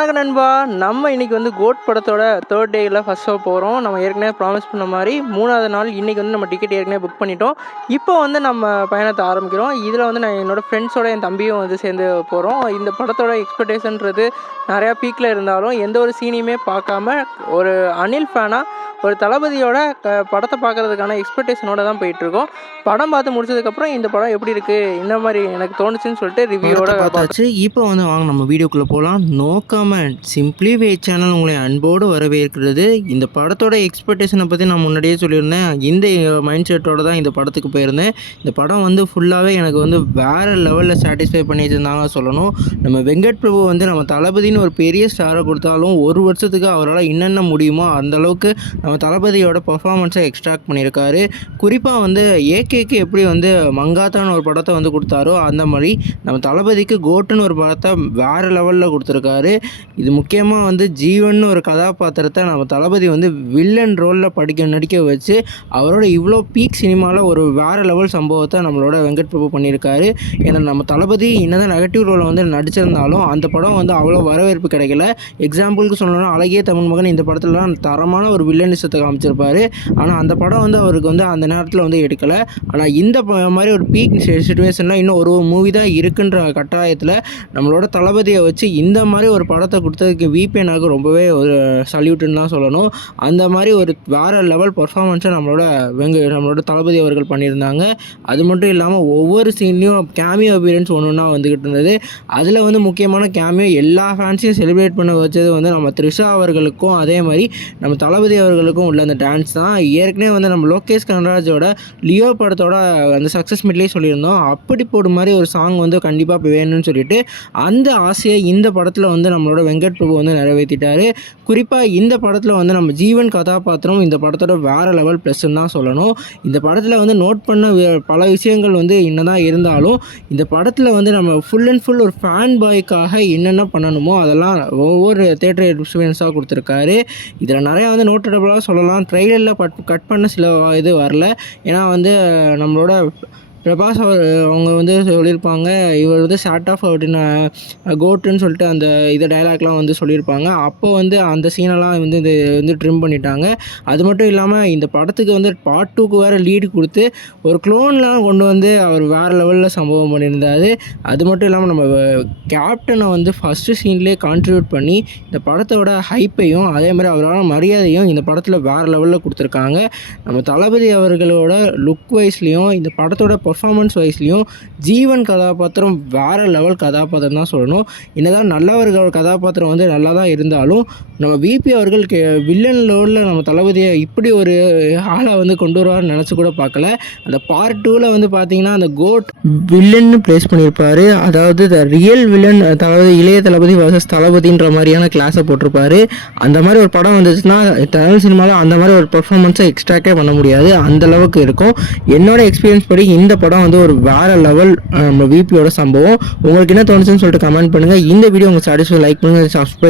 வணக்கம் நண்பா. நம்ம இன்னைக்கு வந்து கோட் படத்தோட தேர்ட் டேயில் ஃபர்ஸ்ட் ஷோ போகிறோம். நம்ம ஏற்கனவே ப்ராமிஸ் பண்ண மாதிரி 3வது நாள் இன்றைக்கி வந்து நம்ம டிக்கெட் ஏற்கனவே புக் பண்ணிட்டோம். இப்போ வந்து நம்ம பயணத்தை ஆரம்பிக்கிறோம். இதில் வந்து நான் என்னோடய ஃப்ரெண்ட்ஸோட என் தம்பியும் வந்து சேர்ந்து போகிறோம். இந்த படத்தோட எக்ஸ்பெக்டேஷன்றது நிறையா பீக்கில் இருந்தாலும் எந்த ஒரு சீனையுமே பார்க்காம ஒரு அனில் ஃபேனாக ஒரு தளபதியோட படத்தை பார்க்குறதுக்கான எக்ஸ்பெக்டேஷனோட தான் போயிட்டுருக்கோம். படம் பார்த்து முடிச்சதுக்கப்புறம் இந்த படம் எப்படி இருக்குது, இந்த மாதிரி எனக்கு தோணுச்சுன்னு சொல்லிட்டு ரிவ்யூவோட பார்த்தாச்சு. இப்போ வந்து வாங்க நம்ம வீடியோக்குள்ளே போகலாம். நோ கமெண்ட் சிம்பிளி வே சேனல் உங்களை அன்போடு வரவேற்கிறது. இந்த படத்தோட எக்ஸ்பெக்டேஷனை பற்றி நான் முன்னாடியே சொல்லியிருந்தேன். இந்த மைண்ட் செட்டோட தான் இந்த படத்துக்கு போயிருந்தேன். இந்த படம் வந்து ஃபுல்லாகவே எனக்கு வந்து வேறு லெவலில் சாட்டிஸ்ஃபை பண்ணி வச்சுருந்தாங்க சொல்லணும். நம்ம வெங்கட் பிரபு வந்து நம்ம தளபதினு ஒரு பெரிய ஸ்டாரை கொடுத்தாலும் ஒரு வருஷத்துக்கு அவரால் என்னென்ன முடியுமோ அந்தளவுக்கு நம்ம தளபதியோட பர்ஃபார்மன்ஸை எக்ஸ்ட்ராக்ட் பண்ணியிருக்காரு. குறிப்பாக வந்து ஏகேக்கு எப்படி வந்து மங்காத்தான்னு ஒரு படத்தை வந்து கொடுத்தாரோ அந்த மாதிரி நம்ம தளபதிக்கு கோட்டுன்னு ஒரு படத்தை வேறு லெவலில் கொடுத்துருக்காரு. இது முக்கியமாக வந்து ஜீவன் ஒரு கதாபாத்திரத்தை நம்ம தளபதி வந்து வில்லன் ரோலில் நடிக்க வச்சு அவரோட இவ்வளோ பீக் சினிமாவில் ஒரு வேறு லெவல் சம்பவத்தை நம்மளோட வெங்கட் பிரபு பண்ணியிருக்காரு. ஏன்னா நம்ம தளபதி என்னதான் நெகட்டிவ் ரோலில் வந்து நடிச்சிருந்தாலும் அந்த படம் வந்து அவ்வளோ வரவேற்பு கிடைக்கல. எக்ஸாம்பிளுக்கு சொல்லணும்னா அழகிய தமிழ் மகன் இந்த படத்துலலாம் தரமான ஒரு வில்லனிசத்தை காமிச்சிருப்பார். ஆனால் அந்த படம் வந்து அவருக்கு வந்து அந்த நேரத்தில் வந்து எடுக்கலை. ஆனால் இந்த மாதிரி ஒரு பீக் சிச்சுவேஷனில் இன்னும் ஒரு மூவி தான் இருக்குன்ற கட்டாயத்தில் நம்மளோட தளபதியை வச்சு இந்த மாதிரி ஒரு படத்தை கொடுத்ததுக்கு விபிஎனாக ரொம்பவே ஒரு சல்யூட்டுன்னு தான் சொல்லணும். அந்த மாதிரி ஒரு வேறு லெவல் பர்ஃபார்மன்ஸை நம்மளோட தளபதி அவர்கள் பண்ணியிருந்தாங்க. அது மட்டும் இல்லாமல் ஒவ்வொரு சீன்லேயும் கேமியோ அப்பியரன்ஸ் ஒன்றுனா வந்துக்கிட்டு இருந்தது. அதில் வந்து முக்கியமான கேமியோ எல்லா ஃபேன்ஸையும் செலிப்ரேட் பண்ண வச்சது வந்து நம்ம த்ரிஷா அவர்களுக்கும் அதே மாதிரி நம்ம தளபதி அவர்களுக்கும் உள்ள அந்த டான்ஸ் தான். ஏற்கனவே வந்து நம்ம லோகேஷ் கனராஜோட லியோ படத்தோட அந்த சக்ஸஸ் மீட்லேயே சொல்லியிருந்தோம். அப்படி போடு மாதிரி ஒரு சாங் வந்து கண்டிப்பாக இப்போ வேணும்னு சொல்லிட்டு அந்த ஆசையை இந்த படத்தில் வந்து நம்மளோட வெங்கட் பிரபு வந்து நிறைவேற்றிட்டார். குறிப்பாக இந்த படத்தில் வந்து நம்ம ஜீவன் கதாபாத்திரம் இந்த படத்தோட வேறு லெவல் ப்ளஸ்ன்னு தான் சொல்லணும். இந்த படத்தில் வந்து நோட் பண்ண பல விஷயங்கள் வந்து என்னதான் இருந்தாலும் இந்த படத்தில் வந்து நம்ம ஃபுல் அண்ட் ஃபுல் ஒரு ஃபேன் பாய்க்காக என்னென்ன பண்ணணுமோ அதெல்லாம் ஒவ்வொரு தேட்டர் எக்ஸ்பீரியன்ஸாக கொடுத்துருக்காரு. இதில் நிறையா வந்து நோட்டடபுளாக சொல்லலாம். ட்ரெய்லரில் கட் பண்ண சில இது வரல. ஏன்னா வந்து நம்மளோட பிரபாஸ் அவங்க வந்து சொல்லியிருப்பாங்க, இவர் வந்து ஷார்ட் ஆஃப் அப்படின்னு கோட்டுன்னு சொல்லிட்டு அந்த டைலாக்லாம் வந்து சொல்லியிருப்பாங்க. அப்போ வந்து அந்த சீனெல்லாம் வந்து இது வந்து ட்ரிம் பண்ணிட்டாங்க. அது மட்டும் இல்லாமல் இந்த படத்துக்கு வந்து பார்ட் 2க்கு வேறு லீடு கொடுத்து ஒரு க்ளோன்லாம் கொண்டு வந்து அவர் வேறு லெவலில் சம்பவம் பண்ணியிருந்தார். அது மட்டும் இல்லாமல் நம்ம கேப்டனை வந்து ஃபஸ்ட்டு சீன்லேயே கான்ட்ரிபியூட் பண்ணி இந்த படத்தோட ஹைப்பையும் அதே மாதிரி அவரோட மரியாதையும் இந்த படத்தில் வேறு லெவலில் கொடுத்துருக்காங்க. நம்ம தளபதி அவர்களோட லுக் வைஸ்லேயும் இந்த படத்தோட பர்ஃபார்மன்ஸ் வைஸ்லேயும் ஜீவன் கதாபாத்திரம் வேறு லெவல் கதாபாத்திரம் தான் சொல்லணும். என்னதான் நல்லவர்கள் கதாபாத்திரம் வந்து நல்லா தான் இருந்தாலும் நம்ம விபி அவர்கள் வில்லன் லெவலில் நம்ம தளபதியை இப்படி ஒரு ஆளை வந்து கொண்டு வருவார்னு நினச்சி கூட பார்க்கல. அந்த பார்ட் 2ல் வந்து பார்த்திங்கன்னா அந்த கோட் வில்லன்னு ப்ளேஸ் பண்ணியிருப்பார். அதாவது த ரியல் வில்லன் தளபதி இளைய தளபதி வர்சஸ் தளபதின்ற மாதிரியான கிளாஸை போட்டிருப்பார். அந்த மாதிரி ஒரு படம் வந்துச்சுன்னா தமிழ் சினிமாவில் அந்த மாதிரி ஒரு பர்ஃபார்மன்ஸை எக்ஸ்ட்ராக்டே பண்ண முடியாது. அந்தளவுக்கு இருக்கும். என்னோட எக்ஸ்பீரியன்ஸ் படி இந்த படம் வந்து ஒரு வேறு லெவல் நம்ம விபியோட சம்பவம். உங்களுக்கு என்ன தோணுச்சுன்னு சொல்லிட்டு கமெண்ட் பண்ணுங்கள். இந்த வீடியோ உங்களுக்கு சாட்டிஸ்ஃபை லைக் பண்ணுங்கள், சப்ஸ்கிரைப்